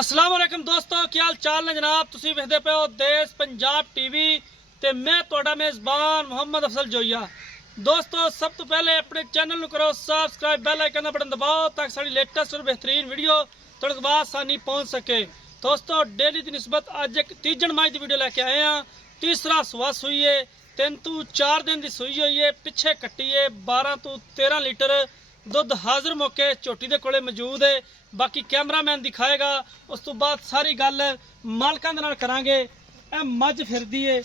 अस्सलाम वालेकुम दोस्तों, क्या हाल चाल ने जनाब। तुसी वेखदे पे हो देश पंजाब टीवी ते मैं तुहाडा मेज़बान मोहम्मद अफजल जोइया। दोस्तों सब तो पहले अपने चैनल करो सब्सक्राइब, बेल आइकन का बटन दबाओ ताकि साड़ी लेटेस्ट और बेहतरीन वीडियो तुहाडे तक आसानी पहुंच सके। दोस्तों डेली की निस्बत अज एक तीजन माह की वीडियो लैके आए हैं। तीसरा सुआ सूई है, 3 तो 4 दिन की सूई हुई है, पिछे कट्टी है 12 तो 13 लीटर दुध हाजिर मौके झोटी दे कोले मौजूद है। बाकी कैमरामैन दिखाएगा, उस तो बाद सारी गल मालकां दे नाल करांगे। ए मझ फिरदी है,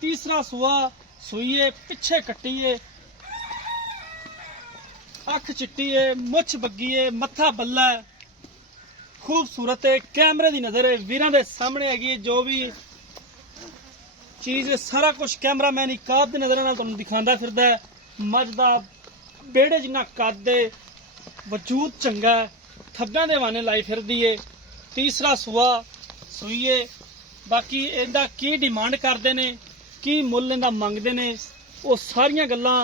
तीसरा सुआ सूई है, पिछे कट्टी है, अख चिट्टी है, मुछ बग्गी है, मत्था बल्ला है, खूबसूरत है, कैमरे की नजर है वीरां दे सामने हैगी। जो भी चीज सारा कुछ कैमरामैन काब की नजर नाल तुहानूं दिखांदा फिरदा है। मझ दा बेड़े जिन्ना कद है, वजूद चंगा है, थब्बे दे वाने लाई फिरदी है। तीसरा सुआ सूई है। बाकी इहदा की डिमांड करते ने, की मुल इहदा मंगते ने, वो सारियां गल्लां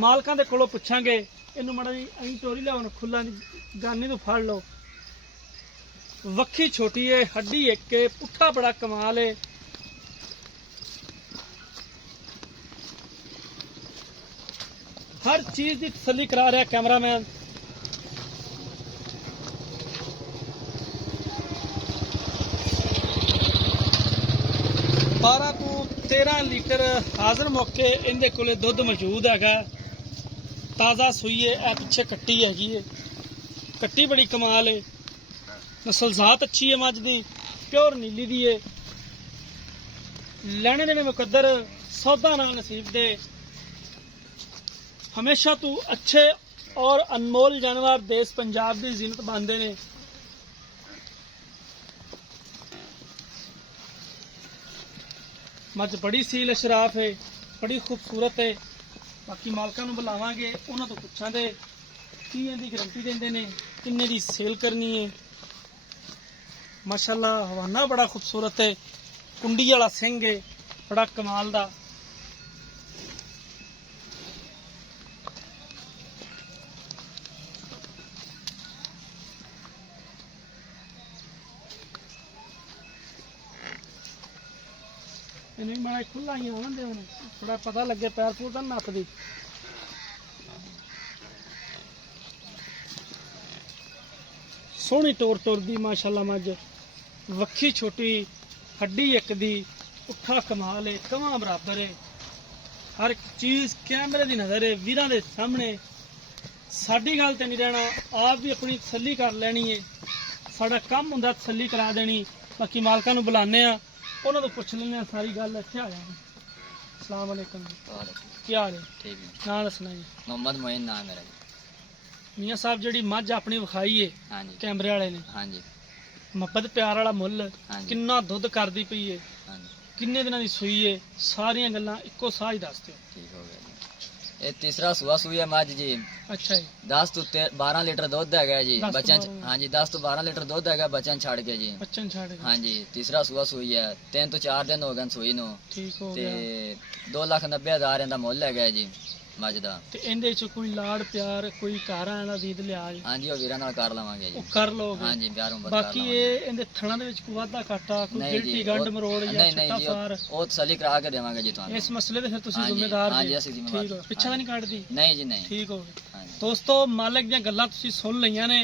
मालकां दे कोलों पुछांगे। इहनूं माड़ा जी अहीं टोरी लिआओ, खुला गानी तो फड़ लो। वक्खी छोटी है, हड्डी एक है, पुट्ठा बड़ा कमाल है। हर चीज की तसल्ली करा रहा कैमरामैन। बारह तो 13 लीटर हाजिर मौके इनके कोले दुध मौजूद है। ताज़ा सूई है, ए पिछे कट्टी हैगी है, कट्टी बड़ी कमाल है, नस्लजात अच्छी है मझ दी, प्योर नीली दी है। लैने देने मुकद्दर सौदा नाल नसीब दे। हमेशा तो अच्छे और अनमोल जानवर देश पंजाब की जीनत बनते ने। मझ बड़ी सील अशराफ है, बड़ी खूबसूरत है। बाकी मालकां नूं बुलावांगे, उन्हां तों पुछांगे की इहदी गारंटी देंदे ने, किन्ने दी सेल करनी है। माशाअल्लाह हवाना बड़ा खूबसूरत है, कुंडी वाला सिंह है, बड़ा कमाल दा। इन्हें माड़ा खुला ही आवन दे, थोड़ा पता लगे पैर पूर नप दी। सोहनी टोर टोर दी माशाअल्लाह मझ, वक्खी छोटी, हड्डी एक दी, उठा कमाल है, कवां बराबर है। हर एक चीज कैमरे की नजर है वीरां दे सामने। साडी गल ते नहीं रहना, आप भी अपनी तसल्ली कर लैनी है। साडा काम हुंदा तसल्ली करा देनी। बाकी मालकां नूं बुलाने आ, उन्होंने तो पुछ लेने सारी गल। इत्थे आ जाओ। अस्सलाम वालेकुम जी, क्या हाल है? ठीक है। नाम दसना जी? मोहम्मद मोइन नाम मेरा जी। मियाँ साहब जी मझ अपनी विखाई है हाँ जी, कैमरे वाले ने, हाँ जी, मुहब्बत प्यार वाला मुल, हाँ जी, किन्ना दुध करदी पई है, हाँ जी, किन्ने दिनां दी सूई है, सारियां गल्लां इक्को साह ही दस दिओ। ठीक हो गया जी। ये तीसरा सुआ सूई है मझ जी। अच्छा जी, 10 तो 12 लीटर दुध है जी 10 तो बच्चन। 12 हाँ जी, 10 तो 12 लीटर दुध है बच्चन छड़ के जी। बच्चन छड़ के। हाँ जी, तीसरा सुआ सूई है, 3 तो 4 दिन हो गए सूई नूं ठीक हो ते गया। 2,90,000 इहदा मुੱਲ है जी मझ दा। ते इहदे च कोई लाड़ प्यार, कोई कारां वाला दीद लिहाज हाँ जी, वो वीरां नाल कर लवांगे जी। वो कर लोगे? हाँ जी, प्यार मुहब्बत कर बाकी लवांगे। ये इहदे थणां दे विच कोई वाधा घाटा, कोई नहीं गिल्टी जी, गंढ मरोड़ या नहीं छट्टा जी, फार, वो तसल्ली करा के देवांगे जी तुहानूं। इस मसले दे फिर तुसीं हाँ जी, जिम्मेदार हाँ जी? जी, असीं जिम्मेदार। ठीक हो, पिछा हाँ नहीं कटदी? नहीं जी, नहीं। ठीक हो गया। हाँ जी। दोस्तों मालिक दी गल्लां तुसीं सुन लईआं ने।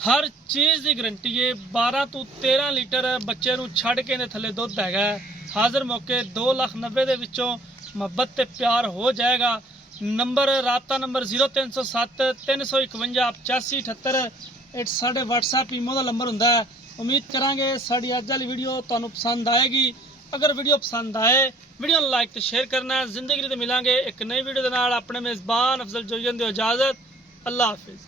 हर चीज़ की गारंटी है। 12 तो 13 लीटर बच्चे नूं छड़ के इहदे थल्ले दुध हैगा। हाजिर मौके 2,90,000 दे विचों मुहब्बत ते प्यार हो जाएगा। नंबर राबता नंबर 0307 351 8578। साढ़े WhatsApp ईमो का नंबर हुंदा है। उम्मीद करांगे साड़ी अज वाली वीडियो तुहानूं पसंद आएगी। अगर वीडियो पसंद आए वीडियो नूं लाइक ते शेयर करना। जिंदगी ते मिलांगे एक नई वीडियो दे नाल। अपने मेज़बान अफजल जोइयन दी इजाजत। अल्लाह हाफिज़।